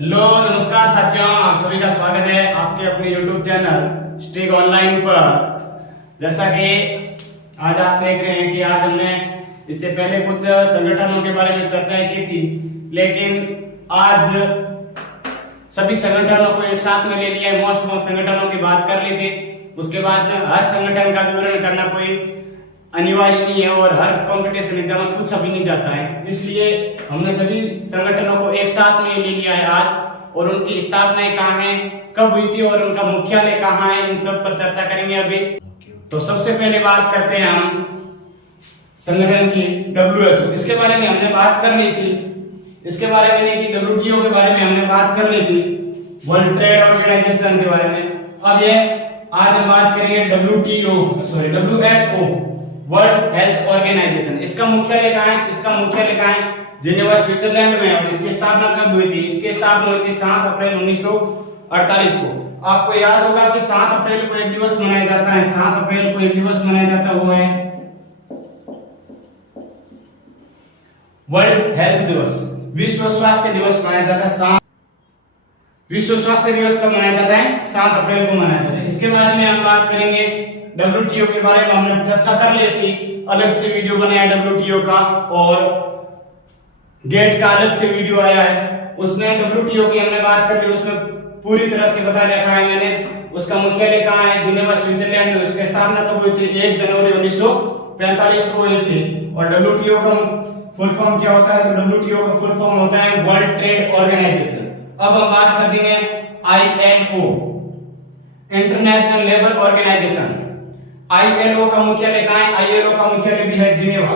Hello नमस्कार साथियों, आप सभी का स्वागत है आपके अपने YouTube चैनल स्ट्रिक ऑनलाइन पर। जैसा कि आज आप देख रहे हैं कि आज हमने इससे पहले कुछ संगठनों के बारे में चर्चाएं की थी, लेकिन आज सभी संगठनों को एक साथ में ले लिया है। मोस्ट संगठनों की बात कर ली थी। उसके बाद में हर संगठन का विवरण करना कोई अनिवार्य नहीं है और हर कंपटीशन एग्जाम में पूछा भी नहीं जाता है, इसलिए हमने सभी संगठनों को एक साथ में ले लिया है आज। और उनकी स्थापनाएं कहाँ है, कब हुई थी और उनका मुख्यालय कहाँ है, इन सब पर चर्चा करेंगे अभी। तो सबसे पहले बात करते हैं हम संगठन की WHO। इसके बारे में हमने बात कर ली थी। इसके बारे में नहीं कि WTO के बारे में हमने बात कर ली थी, वर्ल्ड ट्रेड ऑर्गेनाइजेशन के बारे में। अब ये आज हम बात करेंगे WHO, वर्ल्ड हेल्थ ऑर्गेनाइजेशन। इसका मुख्यालय कहाँ है? इसका मुख्यालय कहाँ है? जिनेवा स्विट्जरलैंड में। और इसकी स्थापना कब हुई थी? इसकी स्थापना हुई थी 7 अप्रैल 1948 को। आपको याद होगा कि 7 अप्रैल को एक दिवस मनाया जाता है। 7 अप्रैल को एक दिवस मनाया जाता है, वो है वर्ल्ड हेल्थ दिवस, विश्व स्वास्थ्य दिवस मनाया जाता है। विश्व स्वास्थ्य दिवस कब मनाया जाता है? 7 अप्रैल को मनाया जाता है। इसके बारे में हम बात करेंगे। WTO के बारे में हमने चर्चा कर ली थी, अलग से वीडियो बनाया WTO का, और गेट का अलग से वीडियो आया है, उसमें WTO की हमने बात कर ली। उसमें पूरी तरह से बता रखा है मैंने। उसका मुख्यालय कहाँ है? जिनेवा स्विट्जरलैंड में। उसकी स्थापना कब हुई थी? 1 जनवरी 1945 को हुई थी। और WTO का फुल फॉर्म क्या होता है? तो WTO का फुल फॉर्म होता है वर्ल्ड ट्रेड ऑर्गेनाइजेशन। अब हम बात कर देंगे ILO, International Labour Organisation. ILO का मुख्यालय कहाँ है? ILO का मुख्यालय भी है जिनेवा।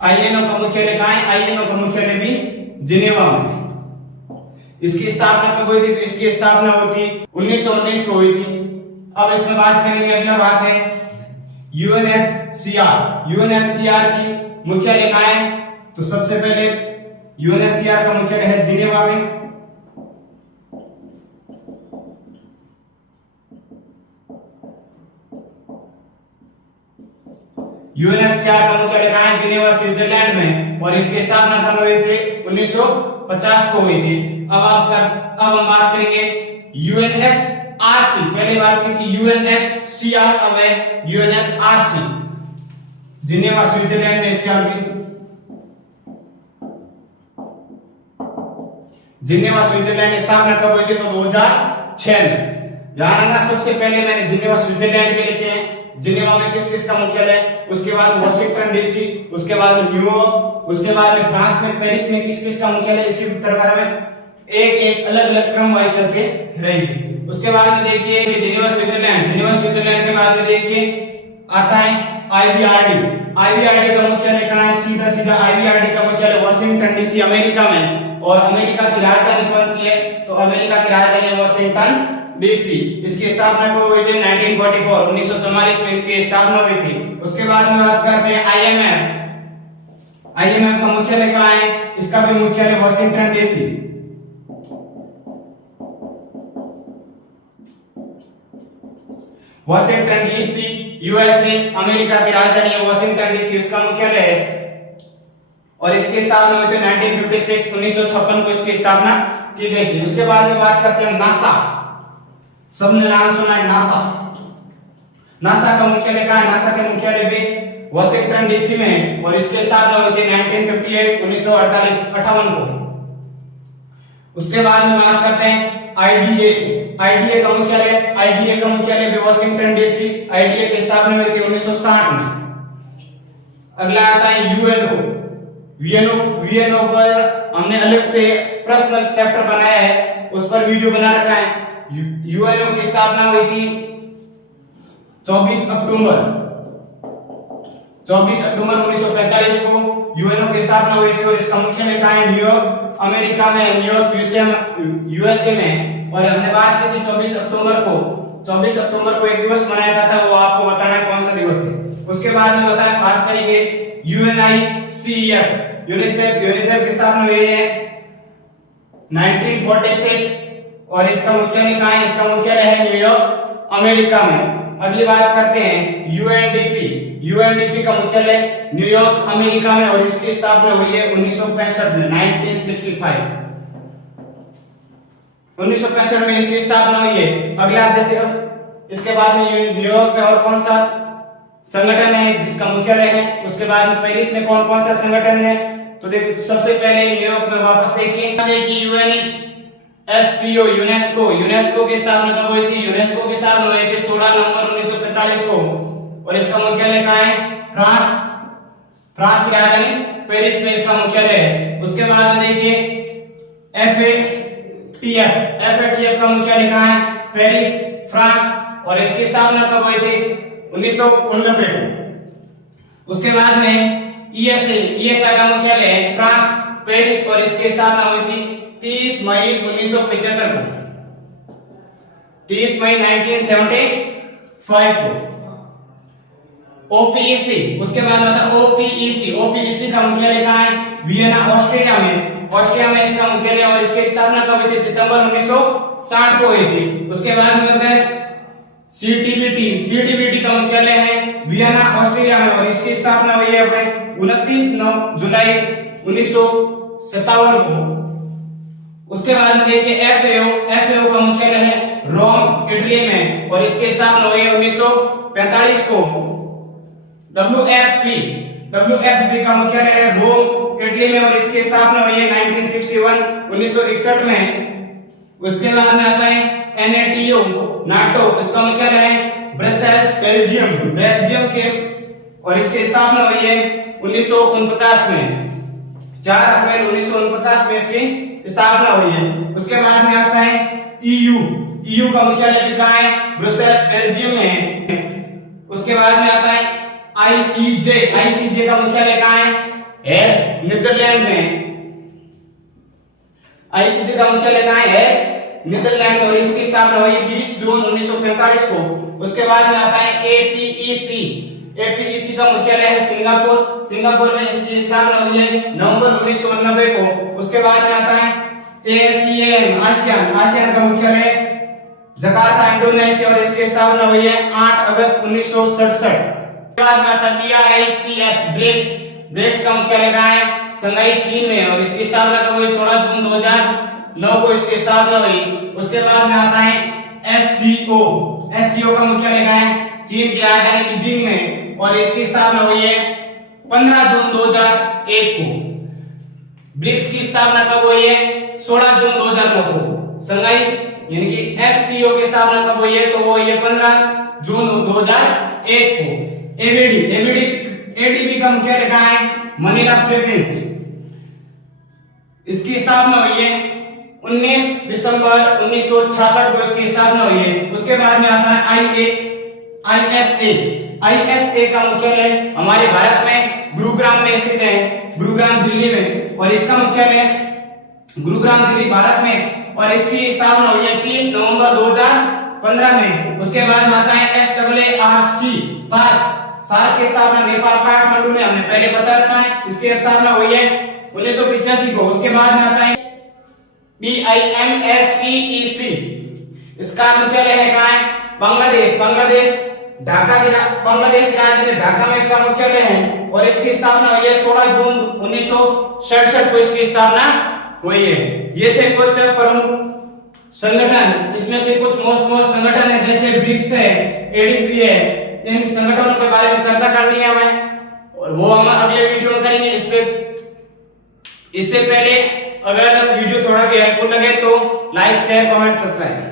ILO का मुख्यालय कहाँ है? ILO का मुख्यालय भी जिनेवा में। इसकी स्थापना कब हुई थी? तो इसकी स्थापना हुई थी 1919 को हुई थी। अब इसमें बात करेंगे, अगला बात है UNHCR। UNHCR की मुख्यालय कहाँ है? तो सबसे पहले UNHCR का मुख्यालय है जिनेवा में। UNHCR का मुख्यालय कहाँ है? जिनेवा स्विट्जरलैंड में। और इसकी स्थापना कब हुई थी? 1950 को हुई थी। अब हम बात करेंगे UNHRC। पहले बात की थी UNHCR, अब है UNHRC, जिनेवा स्विट्जरलैंड में। इसका भी जिनेवा स्विट्जरलैंड में स्थापना कब हुई थी? तो 2006 में। ध्यान रखना, सबसे पहले मैंने जिनेवा स्विट्जरलैंड के लिखे हैं। जिनेवा में किस किस का मुख्यालय? उसके बाद वॉशिंगटन DC, उसके बाद में न्यूयॉर्क, उसके बाद में फ्रांस में पेरिस में किस किस का मुख्यालय? इसी प्रकार में एक एक अलग अलग क्रम वाइज चलते रहेंगे। उसके बाद में देखिए कि जिनेवा स्विट्जरलैंड के बाद में देखिए आता है IBRD का मुख्यालय कहाँ है? सीधा सीधा IBRD का मुख्यालय वॉशिंगटन DC, अमेरिका में। और अमेरिका की राजधानी कौन सी है? तो अमेरिका की राजधानी है वॉशिंगटन DC। इसकी स्थापना कब हुई थी? 1944 में इसकी स्थापना हुई थी। उसके बाद में बात करते हैं IMF का मुख्यालय कहाँ है? इसका भी मुख्यालय Washington DC। Washington DC USA, America की राजधानी है वॉशिंगटन DC, उसका मुख्यालय है। और इसकी स्थापना हुई थी 1956 को इसकी स्थापना की गई थी। उसके बाद में बात करते हैं नासा। सबने नाम सुना है नासा। नासा का मुख्यालय कहाँ है? नासा के मुख्यालय भी वॉशिंगटन DC में है। और इसकी स्थापना हुई थी 1958 को। उसके बाद में बात करते हैं IDA का मुख्यालय भी वॉशिंगटन DC। IDA की स्थापना हुई थी 1960 में। अगला आता है UNO पर हमने अलग से पर्सनल चैप्टर बनाया है, उस पर वीडियो बना रखा है। UNO की स्थापना हुई थी 24 अक्टूबर 1945 को UNO की स्थापना हुई थी। और इसका मुख्यालय कहाँ है? न्यूयॉर्क, अमेरिका में, न्यूयॉर्क USA में। और हमने बात की थी 24 अक्टूबर को एक दिवस मनाया जाता है, वो आपको बताना है कौन सा दिवस है। उसके बाद में बात करेंगे यूनिसेफ की स्थापना हुई है 1946 और इसका मुख्यालय कहाँ है? इसका मुख्यालय है न्यूयॉर्क अमेरिका में। अगली बात करते हैं यूएनडीपी। यूएनडीपी का मुख्यालय न्यूयॉर्क अमेरिका में और इसकी स्थापना हुई है 1965 में, 1965 1965 में इसकी स्थापना हुई है। अगला जैसे इसके बाद में न्यूयॉर्क में और कौन सा संगठन है जिसका मुख्यालय है, उसके बाद में पेरिस में कौन कौन सा संगठन है, तो देखो सबसे पहले न्यूयॉर्क में वापस देखिए यूएनएससीओ यूनेस्को की स्थापना कब हुई थी? यूनेस्को की स्थापना हुई थी 16 नवंबर 1945 को और इसका मुख्यालय कहाँ है? फ्रांस की राजधानी पेरिस में इसका मुख्यालय है। उसके बाद में देखिए एफएटीएफ का मुख्यालय कहाँ है? पेरिस, फ्रांस और इसकी स्थापना कब हुई थी? 1989 को। उसके बाद में ईएसए का मुख्यालय है फ्रांस, पेरिस और इसकी स्थापना हुई थी 30 मई 1975 को, 30 मई 1975 को। ओपीईसी, उसके बाद मतलब ओपीईसी का मुख्यालय कहाँ है? वियना, ऑस्ट्रिया में इसका मुख्यालय और इसकी स्थापना कब हुई थी? सितंबर 1960 को हुई थी। उसके बाद में होता है सीटीबीटी का मुख्यालय है वियना, ऑस्ट्रेलिया में और इसकी स्थापना हुई है अपने 29 जुलाई 1957 को। उसके बाद में देखिए एफएओ का मुख्यालय है रोम, इटली में और इसकी स्थापना हुई है 1945 को। डब्ल्यूएफपी का मुख्यालय है रोम, इटली में और इसकी स्थापना हुई है 1961 में। उसके बाद में आता है नाटो, इसका मुख्यालय है ब्रसेल्स, बेल्जियम के और इसकी स्थापना हुई है 1949 में, 4 अप्रैल 1949 में इसकी स्थापना हुई है। उसके बाद में आता है ईयू का मुख्यालय भी कहाँ है? ब्रसेल्स, बेल्जियम में है। उसके बाद में आता है आईसीजे का मुख्यालय कहाँ है? नीदरलैंड में। आईसीजे का मुख्यालय कहाँ है? नीदरलैंड में और इसकी स्थापना हुई 20 जून 1945 को। उसके बाद में आता है एपीईसी का मुख्यालय है सिंगापुर में इसकी स्थापना हुई है नवंबर 1990 को। उसके बाद में आता है एसीएन, आसियान का मुख्यालय जकार्ता, इंडोनेशिया और इसकी स्थापना हुई है 8 अगस्त 1967। उसके बाद में आता है BRICS, ब्रिक्स का मुख्यालय कहाँ है? शंघाई, चीन में और इसकी स्थापना कब हुई? 16 जून 2009 को इसकी स्थापना हुई। उसके बाद में आता है एससीओ का मुख्यालय कहाँ है? चीन की राजधानी बीजिंग में और इसकी स्थापना हुई है 15 जून 2001 को। ब्रिक्स की स्थापना कब हुई है? 16 जून 2009 को। शंघाई यानी कि एससीओ की स्थापना कब हुई है? तो वो ये 15 जून 2001 को। एडीबी का मुख्यालय कहाँ है? Manila, Philippines. इसकी स्थापना हुई है 19 दिसंबर 1966 को इसकी स्थापना हुई है। उसके बाद में आता है आईएसए का मुख्यालय हमारे भारत में गुरुग्राम में स्थित है, गुरुग्राम दिल्ली में और इसका मुख्यालय गुरुग्राम दिल्ली भारत में और इसकी स्थापना हुई है 30 नवंबर 2015 में। उसके बाद में आता है सार्क की स्थापना नेपाल काठमांडू में, हमने पहले बता रखा है, इसकी स्थापना हुई है 1985 को। उसके बाद में आता है BIMSTEC, इसका मुख्यालय है कहाँ है? बांग्लादेश की राजधानी ढाका में इसका मुख्यालय है और इसकी स्थापना हुई है 16 जून 1967 को इसकी स्थापना हुई है। ये थे कुछ प्रमुख संगठन, इसमें से कुछ मोस्ट संगठन है जैसे ब्रिक्स है, एडीबी है, इन संगठनों के बारे में चर्चा करनी है हमें और वो हम अगले वीडियो में करेंगे। इससे पहले अगर वीडियो थोड़ा भी हेल्पफुल लगे तो लाइक, शेयर, कमेंट, सब्सक्राइब।